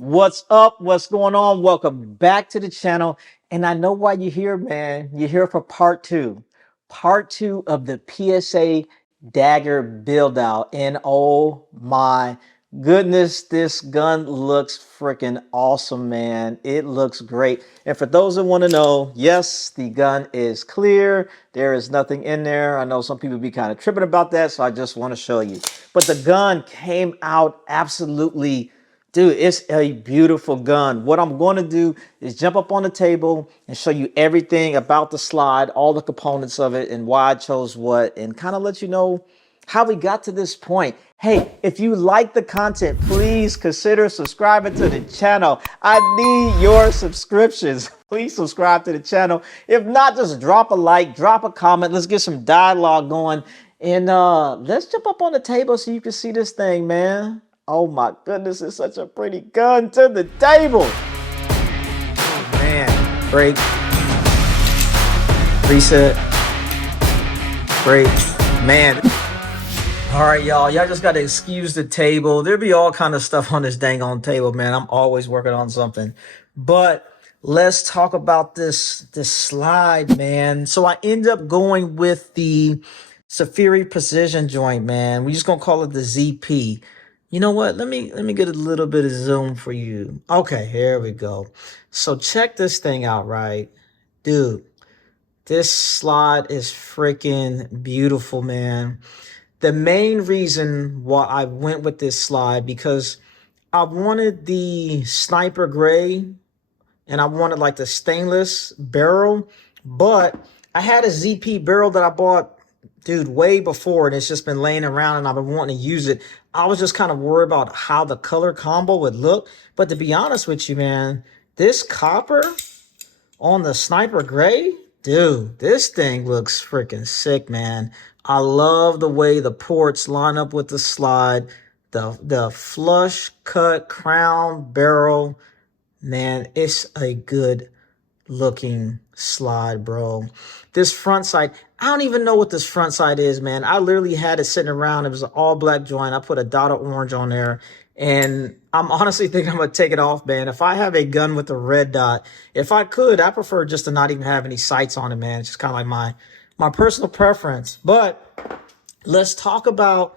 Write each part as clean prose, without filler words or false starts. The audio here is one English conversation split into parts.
What's up? What's going on? Welcome back to the channel. And I know why you're here, man. You're here for part two. Part two of the PSA Dagger build out. And oh my goodness, this gun looks freaking awesome, man. It looks great. And for those that want to know, yes, the gun is clear. There is nothing in there. I know some people be kind of tripping about that, so I just want to show you. But the gun came out absolutely. Dude, it's a beautiful gun. What I'm going to do is jump up on the table and show you everything about the slide, all the components of it, and why I chose what, and kind of let you know how we got to this point. Hey, if you like the content, please consider subscribing to the channel. I need your subscriptions. Please subscribe to the channel. If not, just drop a like, drop a comment. Let's get some dialogue going. And let's jump up on the table so you can see this thing, man. Oh my goodness, it's such a pretty gun to the table. Oh man, break, reset, break, man. All right, y'all just got to excuse the table. There'll be all kind of stuff on this dang on table, man. I'm always working on something. But let's talk about this slide, man. So I end up going with the Safiri precision joint, man. We're just gonna call it the ZP. You know what? Let me get a little bit of zoom for you. Okay, here we go. So check this thing out, right? Dude, this slide is freaking beautiful, man. The main reason why I went with this slide, because I wanted the sniper gray and I wanted like the stainless barrel, but I had a ZP barrel that I bought, dude, way before, and it's just been laying around and I've been wanting to use it. I was just kind of worried about how the color combo would look. But to be honest with you, man, this copper on the sniper gray, dude, this thing looks freaking sick, man. I love the way the ports line up with the slide, the flush cut crown barrel. Man, it's a good looking slide, bro. This front sight, I don't even know what this front sight is, man. I literally had it sitting around. It was an all black joint. I put a dot of orange on there, and I'm honestly thinking I'm gonna take it off, man. If I have a gun with a red dot, if I could, I prefer just to not even have any sights on it, man. It's just kind of like my personal preference. But let's talk about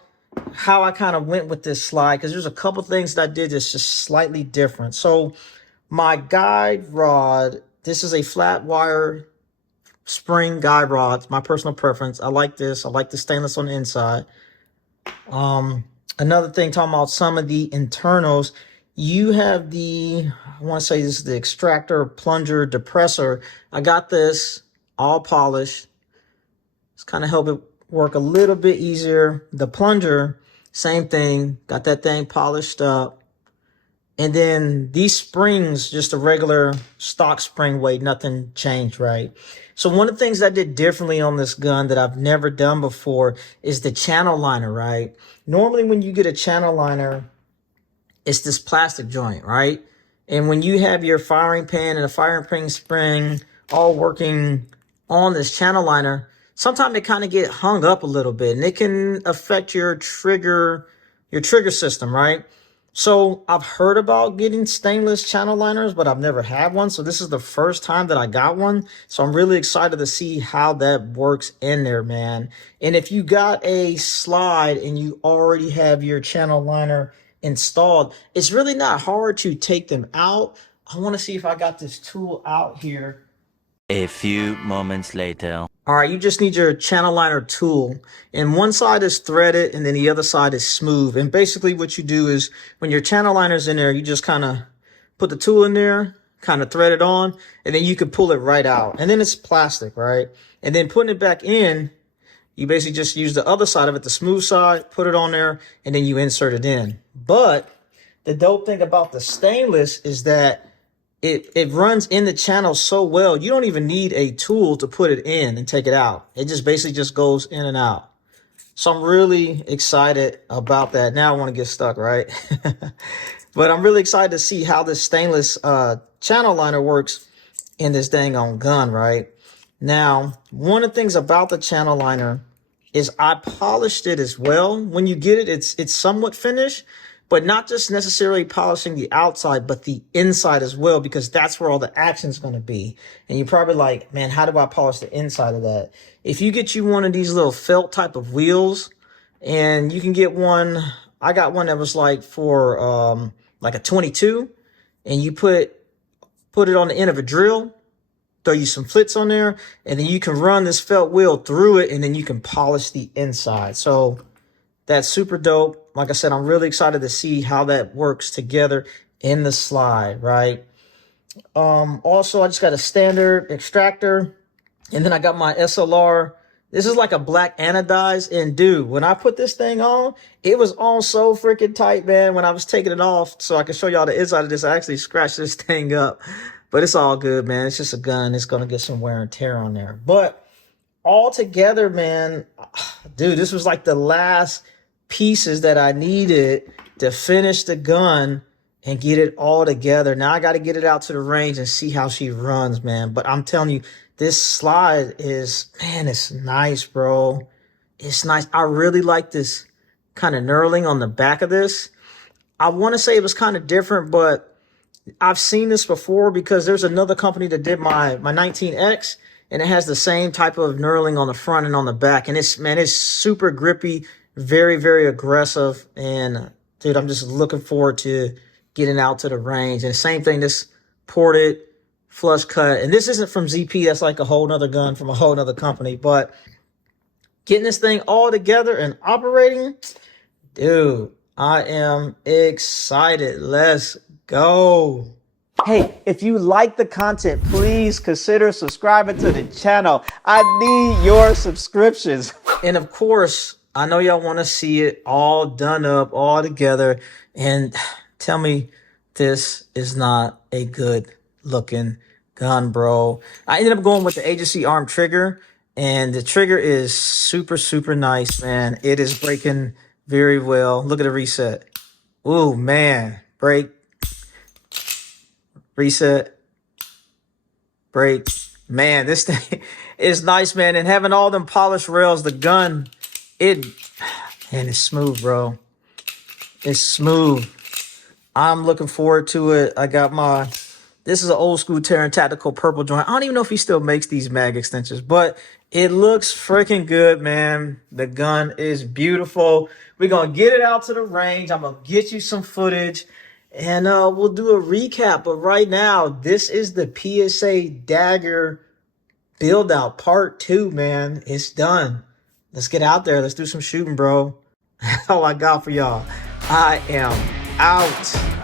how I kind of went with this slide, because there's a couple things that I did that's just slightly different. So my guide rod, this is a flat wire spring guide rod. It's my personal preference. I like this. I like the stainless on the inside. Another thing, talking about some of the internals, you have the, I want to say this is the extractor, plunger, depressor. I got this all polished. It's kind of help it work a little bit easier. The plunger, same thing. Got that thing polished up. And then these springs, just a regular stock spring weight, nothing changed, right? So one of the things I did differently on this gun that I've never done before is the channel liner, right? Normally when you get a channel liner, it's this plastic joint, right? And when you have your firing pin and a firing pin spring all working on this channel liner, sometimes it kind of get hung up a little bit and it can affect your trigger system, right? So I've heard about getting stainless channel liners, but I've never had one. So this is the first time that I got one. So I'm really excited to see how that works in there, man. And if you got a slide and you already have your channel liner installed, it's really not hard to take them out. I want to see if I got this tool out here. A few moments later. All right, you just need your channel liner tool, and one side is threaded and then the other side is smooth. And basically what you do is when your channel liner's in there, you just kind of put the tool in there, kind of thread it on, and then you can pull it right out. And then it's plastic, right? And then putting it back in, you basically just use the other side of it, the smooth side, put it on there, and then you insert it in. But the dope thing about the stainless is that it runs in the channel so well, you don't even need a tool to put it in and take it out. It just basically just goes in and out. So I'm really excited about that. Now I want to get stuck, right? But I'm really excited to see how this stainless channel liner works in this dang on gun, right? Now, one of the things about the channel liner is I polished it as well. When you get it, it's somewhat finished, but not just necessarily polishing the outside, but the inside as well, because that's where all the action is going to be. And you're probably like, man, how do I polish the inside of that? If you get you one of these little felt type of wheels, and you can get one, I got one that was like for like a 22, and you put it on the end of a drill, throw you some flits on there, and then you can run this felt wheel through it, and then you can polish the inside. So that's super dope. Like I said, I'm really excited to see how that works together in the slide, right? Also, I just got a standard extractor, and then I got my SLR. This is like a black anodized, and dude, when I put this thing on, it was on so freaking tight, man. When I was taking it off so I can show y'all the inside of this, I actually scratched this thing up, but it's all good, man. It's just a gun. It's going to get some wear and tear on there. But all together, man, dude, this was like the last pieces that I needed to finish the gun and get it all together. Now I got to get it out to the range and see how she runs, man. But I'm telling you, this slide is, man, it's nice, bro. It's nice. I really like this kind of knurling on the back of this. I want to say it was kind of different, but I've seen this before because there's another company that did my 19X, and it has the same type of knurling on the front and on the back. And it's, man, it's super grippy, very, very aggressive. And dude, I'm just looking forward to getting out to the range. And same thing, this ported flush cut. And this isn't from ZP. That's like a whole nother gun from a whole nother company. But getting this thing all together and operating, dude, I am excited. Let's go. Hey, if you like the content, please consider subscribing to the channel. I need your subscriptions. And of course, I know y'all want to see it all done up, all together. And tell me this is not a good looking gun, bro. I ended up going with the agency arm trigger, and the trigger is super, super nice, man. It is breaking very well. Look at the reset. Ooh, man. Break. Reset. Break. Man, this thing is nice, man. And having all them polished rails, the gun, man, it's smooth, bro. It's smooth. I'm looking forward to it. I got this is an old school Terran Tactical purple joint. I don't even know if he still makes these mag extensions, but it looks freaking good, man. The gun is beautiful. We're going to get it out to the range. I'm going to get you some footage, and we'll do a recap. But right now, this is the PSA Dagger BuildOut Part 2, man. It's done. Let's get out there. Let's do some shooting, bro. That's all I got for y'all. I am out.